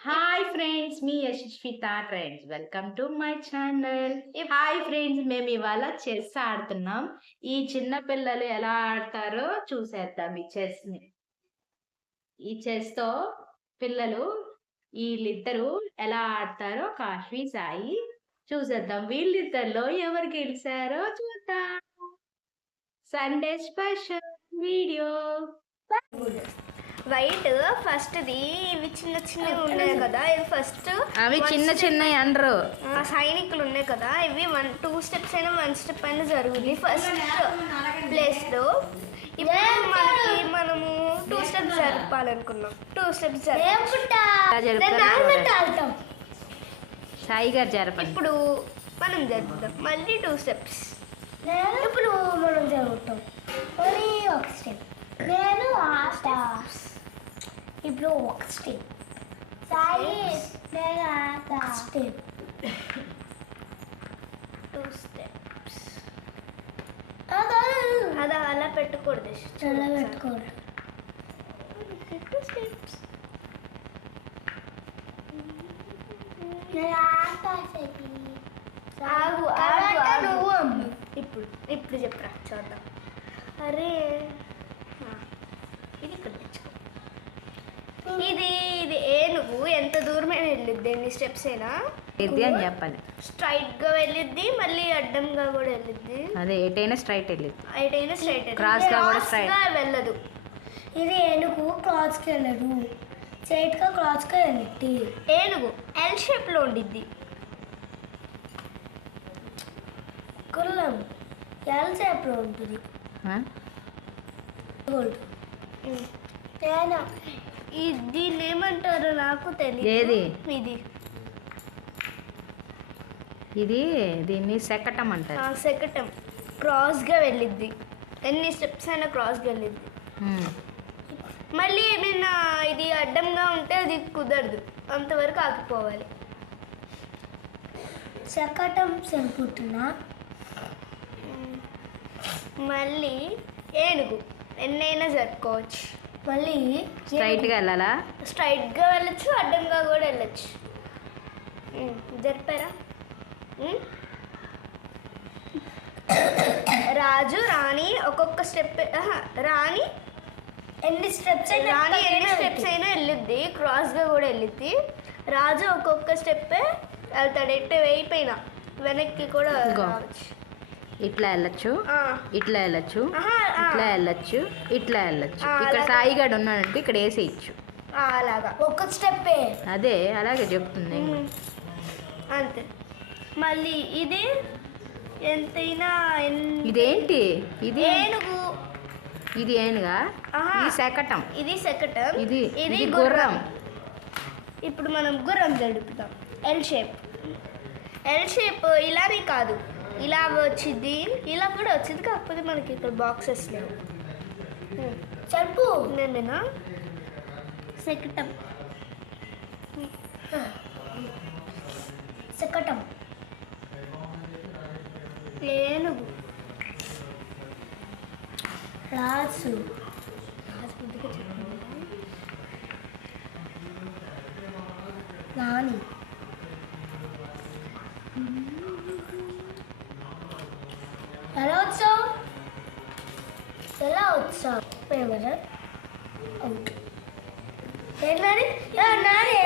Hi friends, me యశస్విత trends. Welcome to my channel. Hi friends, మేము ఇవాళ chess ఆడుతున్నాం. ఈ చిన్న పిల్లలు ఎలా ఆడతారో చూసేద్దాం. ఈ చెస్ తో పిల్లలు వీళ్ళిద్దరూ ఎలా ఆడతారో కాశ్వి సాయి చూసేద్దాం. వీళ్ళిద్దరిలో ఎవరు గెలిచారో చూద్దాం. Sunday special video. వైట్ ఫస్ట్ది ఇవి చిన్న చిన్నవి ఉన్నాయి కదా, ఇవి ఫస్ట్ అవి చిన్న చిన్న అండరు సైనికులు ఉన్నాయి కదా, ఇవి 2 స్టెప్స్ అయినా 1 స్టెప్ అయినా జరుగుతుంది ఫస్ట్ ప్లేస్ లో. ఇప్పుడు మనము 2 స్టెప్స్ జరపాలనుకున్నాం. 2 స్టెప్స్ సాయి గారు జరపండి. ఇప్పుడు మనం జరుపుతాం మళ్ళీ 2 స్టెప్స్. ఇప్పుడు మనం జరుగుతాం మళ్ళీ ఒక స్టెప్. నేను ఇప్పుడు ఒక స్టెప్. సాయి నేను స్టెప్. 2 స్టెప్స్ అది అలా పెట్టుకూడదు, చాలా పెట్టుకోరు. 2 స్టెప్స్. ఇప్పుడు చెప్పరా చూద్దాం. అరే ఇది ఇక్కడ తెచ్చుకో. ఇది ఏనుగు ఎంత దూరమైనా వెళ్ళిద్ది, ఎన్ని స్టెప్స్ అయినా ఇది అని చెప్పాలి. స్ట్రైట్ గా వెళ్ళిద్ది, మళ్ళీ అడ్డంగా కూడా వెళ్ళిద్ది. అదే ఎటైనా స్ట్రైట్ వెళ్ళిద్ది, ఎటైనా స్ట్రైట్ క్రాస్ గా కూడా స్ట్రైట్ వెళ్ళదు. ఇది ఏనుగు క్రాస్కి వెళ్ళదు, స్ట్రైట్గా క్రాస్గా వెళ్ళిద్ది. ఏనుగు ఎల్ షేప్ లో ఉండిద్ది. గుర్రం ఎల్ షేప్లో ఉంటుంది. దీన్ని ఏమంటారో నాకు తెలియదు. ఏది ఇది దీన్ని శకటం అంటారు. శకటం క్రాస్ గా వెళ్ళిద్ది, ఎన్ని స్టెప్స్ అయినా క్రాస్ గా వెళ్ళిద్ది. మళ్ళీ ఏమైనా ఇది అడ్డంగా ఉంటే అది కుదరదు, అంతవరకు ఆగిపోవాలి. శకటం సరిపోతున్నా. మళ్ళీ ఏనుగు ఎన్నైనా జరుపుకోవచ్చు. మళ్ళీ స్ట్రైట్గా వెళ్ళాలా? స్ట్రైట్గా వెళ్ళచ్చు, అడ్డంగా కూడా వెళ్ళచ్చు. జరిపారా? రాజు రాణి ఒక్కొక్క స్టెప్. రాణి ఎన్ని స్టెప్స్ అయినా వెళ్ళిద్ది, క్రాస్గా కూడా వెళ్ళిద్ది. రాజు ఒక్కొక్క స్టెప్ వెళ్తాడు, ఎట్టు అయిపోయినా వెనక్కి కూడా రావచ్చు. ఇట్లా వెళ్ళచ్చు, ఇట్లా వెళ్ళచ్చు, ఇట్లా వెళ్ళచ్చు, ఇట్లా వెళ్ళచ్చు. ఇక్కడ సాయిగాడు ఉన్నాడంటే ఇక్కడ వేసేయచ్చు. అలాగా ఒక్క స్టెప్పే. అదే అలాగే చెప్తుంది అంతే. మళ్ళీ ఇది ఎంతైనా ఇదేంటి? ఇది ఏనుగు. ఇది ఏనుగా? ఇది శకటం. ఇది శకటం. ఇది గుర్రం. ఇప్పుడు మనం గుర్రం జరుపుతాం. L shape. ఎల్ షేప్ ఇలానే కాదు, ఇలా వచ్చింది, ఇలా కూడా వచ్చింది, కాకపోతే మనకి ఇక్కడ బాక్సెస్ లేవు. చెప్పు. నేనేనా శకటం. శకటం ఏనుగు. రాజు. రాణి. ఎలా వచ్చావు? అవుట్. నాదే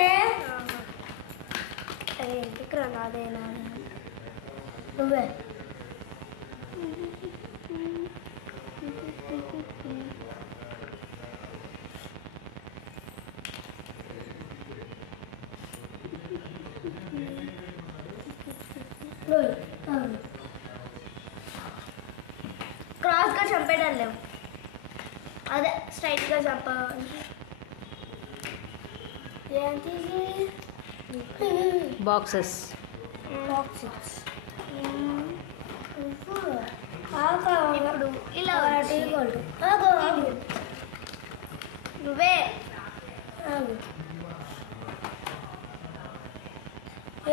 ఎందుకు నాదే నువ్వే. క్రాస్గా చంపేయడం లేవు, అదే స్ట్రైట్గా చంపాలి. బాక్సెస్. ఇప్పుడు ఇలా నువ్వే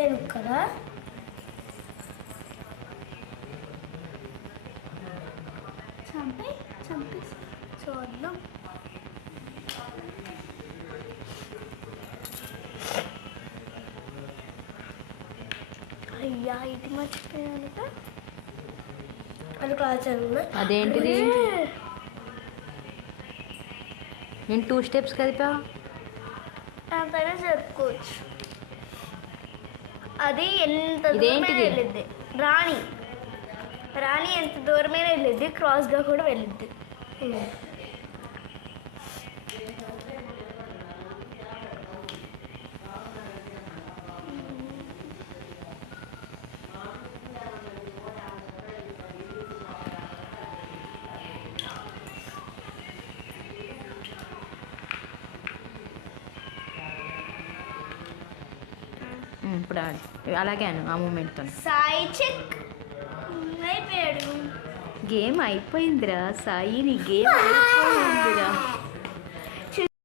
ఏనుగు కదా. చంపి చూద్దాం. అయ్యా ఇది మర్చిపోయాను. అది క్లాస్ చదువునా? అదేంటిది? నేను 2 స్టెప్స్ కలిపా. అంతనే జరుపుకోవచ్చు. అది ఎంత ఇదేంటిది? దూరమైనా వెళ్ళిద్ది. రాణి రాణి ఎంత దూరమైనా వెళ్ళిద్ది, క్రాస్గా కూడా వెళ్ళిద్ది. ఇప్పుడు అలాగే అను ఆ మూమెంట్తో. సాయి చెక్ అయిపోయాడు. గేమ్ అయిపోయిందిరా సాయి, నీ గేమ్ అయిపోయిందిరా.